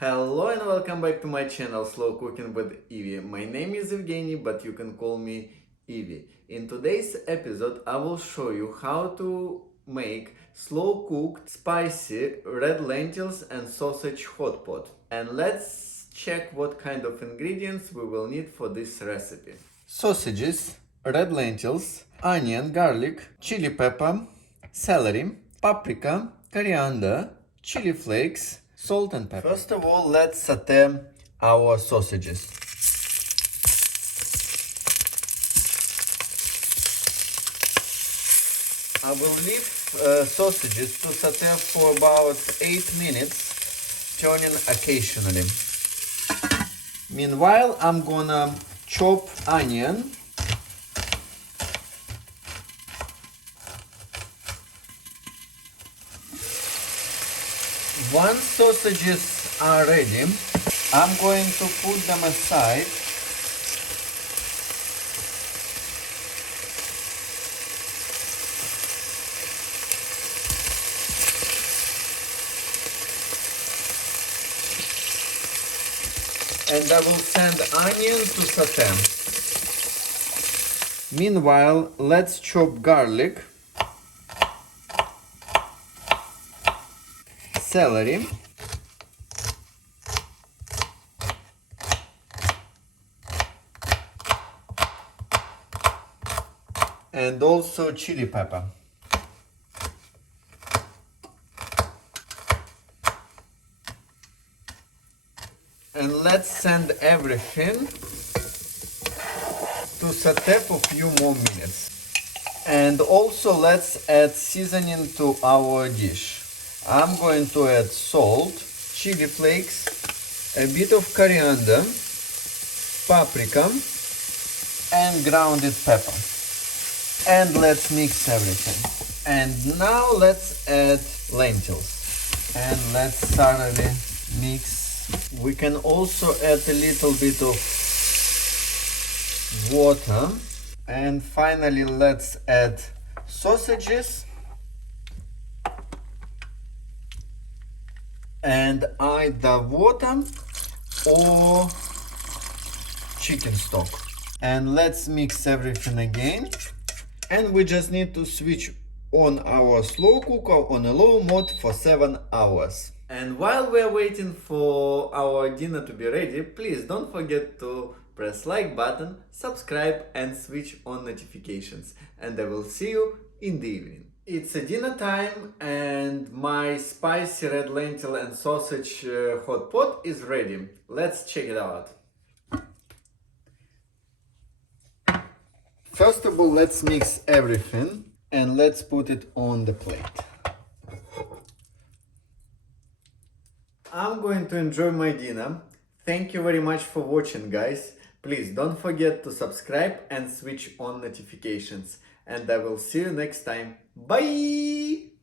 Hello and welcome back to my channel Slow Cooking with Evie. My name is Evgeny, but you can call me Evie. In today's episode I will show you how to make slow cooked spicy red lentils and sausage hot pot. And let's check what kind of ingredients we will need for this recipe. Sausages, red lentils, onion, garlic, chili pepper, celery, paprika, coriander, chili flakes, salt and pepper. First of all, let's saute our sausages. I will leave sausages to saute for about 8 minutes, turning occasionally. Meanwhile, I'm gonna chop onion. Once sausages are ready, I'm going to put them aside. And I will send onion to saute. Meanwhile, let's chop garlic, celery, and also chili pepper. And let's send everything to saute for a few more minutes. And also let's add seasoning to our dish. I'm going to add salt, chili flakes, a bit of coriander, paprika, and grounded pepper. And let's mix everything. And now let's add lentils. And let's thoroughly mix. We can also add a little bit of water. And finally let's add sausages. And either water or chicken stock. And let's mix everything again. And we just need to switch on our slow cooker on a low mode for 7 hours. And while we're waiting for our dinner to be ready, please don't forget to press like button, subscribe and switch on notifications. And I will see you in the evening. It's a dinner time and my spicy red lentil and sausage hot pot is ready. Let's check it out. First of all, let's mix everything and let's put it on the plate. I'm going to enjoy my dinner. Thank you very much for watching, guys. Please don't forget to subscribe and switch on notifications. And I will see you next time. Bye!